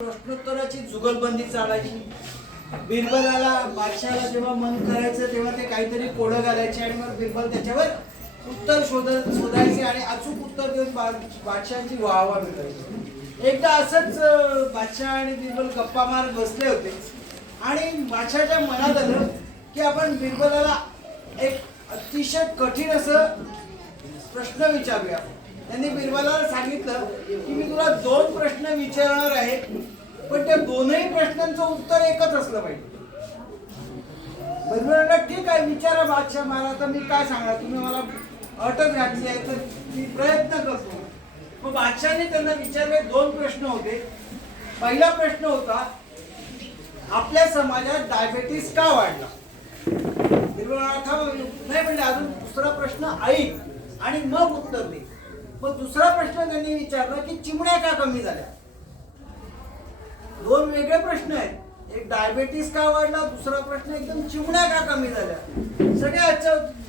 प्रश्नोत्तराची जुगलबंदी चालायची. बिरबलाला बादशाला जेव्हा मन करायचं तेव्हा ते काहीतरी कोडं घालायचे आणि मग बिरबल त्याच्यावर उत्तर शोधायचे आणि अचूक उत्तर देऊन बादशाची वाहवा मिळायची. एकदा असंच बादशाह आणि बिरबल गप्पा मारत बसले होते आणि बादशाच्या मनात आलं की आपण बिरबलाला एक अतिशय कठीण असं प्रश्न विचारूया. त्यांनी बिरबलाला सांगितलं की मी तुला 2 प्रश्न विचारणार आहे, पण त्या दोनही प्रश्नांचं उत्तर एकच असलं पाहिजे. बिरबलाला ठीक आहे, विचारा बादशाह मला, तर मी काय सांगणार, तुम्ही मला अटक घातली आहे तर मी प्रयत्न करतो. मग बादशाहने त्यांना विचारले 2 प्रश्न होते. पहिला प्रश्न होता, आपल्या समाजात डायबेटीस का वाढला? बिरबलाला नाही म्हणले, अजून दुसरा प्रश्न ऐक आणि मग उत्तर दे. मग दुसरा प्रश्न त्यांनी विचारला की चिमण्या का कमी झाल्या? 2 वेगळे प्रश्न आहेत. एक डायबेटीस का वाढला, दुसरा प्रश्न एकदम चिमण्या का कमी झाल्या. सगळे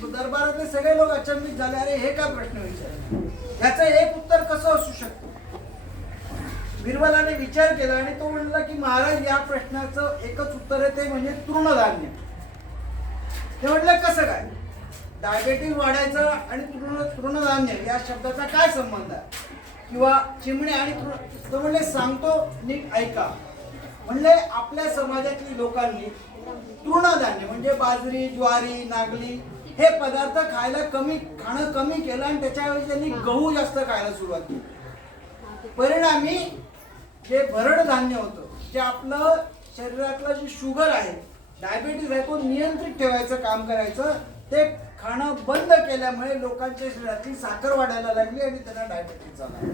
दरबारातले सगळे लोक अचंबित झाले, अरे हे काय प्रश्न विचारले, ह्याचं एक उत्तर कसं असू शकतं? बिरबलाने विचार केला आणि तो म्हणला की महाराज, या प्रश्नाचं एकच उत्तर आहे, ते म्हणजे तृणधान्य. ते म्हटलं कसं काय? डायबेटीस वाढायचं आणि तृणधान्य या शब्दाचा काय संबंध आहे? किंवा चिमणे आणि तो म्हणले सांगतो, नीट ऐका. म्हणले आपल्या समाजातली लोकांनी तृणधान्य म्हणजे बाजरी, ज्वारी, नागली हे पदार्थ खाणं कमी केलं आणि त्याच्याऐवजी त्यांनी गहू जास्त खायला सुरुवात केली. परिणामी जे भरड धान्य होतं, जे आपलं शरीरातलं जे शुगर आहे, डायबेटीस आहे, तो नियंत्रित ठेवायचं काम करायचं, ते खाणं बंद केल्यामुळे लोकांच्या शरीरातली साखर वाढायला लागली आणि त्यांना डायबेटीस झाला.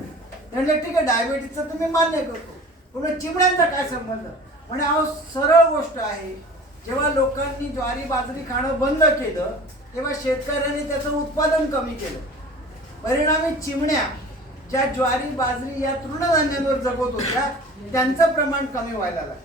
म्हणजे ठीक आहे, डायबेटीसचं तुम्ही मान्य करतो, पण चिमण्यांचा काय संबंध? म्हणजे अहो सरळ गोष्ट आहे. जेव्हा लोकांनी ज्वारी बाजरी खाणं बंद केलं तेव्हा शेतकऱ्यांनी त्याचं उत्पादन कमी केलं. परिणामी चिमण्या ज्या ज्वारी बाजरी या तृणधान्यांवर जगत होत्या त्यांचं प्रमाण कमी व्हायला लागलं.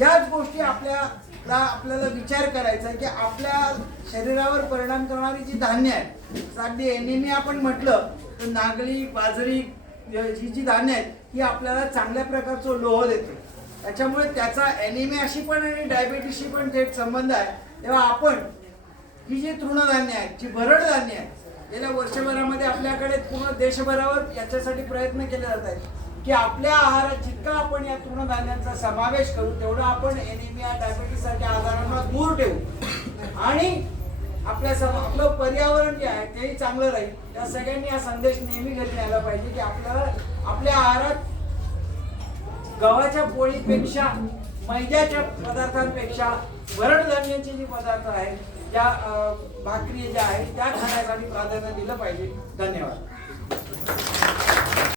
याच गोष्टी आपल्याला विचार करायचा की आपल्या शरीरावर परिणाम करणारी जी धान्य आहेत, अगदी एनिमी आपण म्हटलं तर नागली, बाजरी ही जी धान्य आहेत ही आपल्याला चांगल्या प्रकारचं लोह देते. त्याच्यामुळे त्याचा एनिमियाशी पण आणि डायबिटीसशी पण थेट संबंध आहे. तेव्हा आपण ही जी तृणधान्य आहेत, जी भरड धान्य आहेत, गेल्या वर्षभरामध्ये आपल्याकडे पूर्ण देशभरावर याच्यासाठी प्रयत्न केले जात आहेत की आपल्या आहारात जितका आपण या तृणधान्यांचा समावेश करू तेवढं आपण एनिमिया, डायबिटीस सारख्या आजारांना दूर ठेवू आणि आपलं पर्यावरण जे आहे तेही चांगलं राहील. या सगळ्यांनी हा संदेश नेहमी घरी न्यायला पाहिजे की आपल्याला आपल्या आहारात गव्हाच्या पोळीपेक्षा, मैद्याच्या पदार्थांपेक्षा भरड धान्याचे जे पदार्थ आहेत, ज्या भाकरी ज्या आहेत त्या खाण्यासाठी प्राधान्य दिलं पाहिजे. धन्यवाद.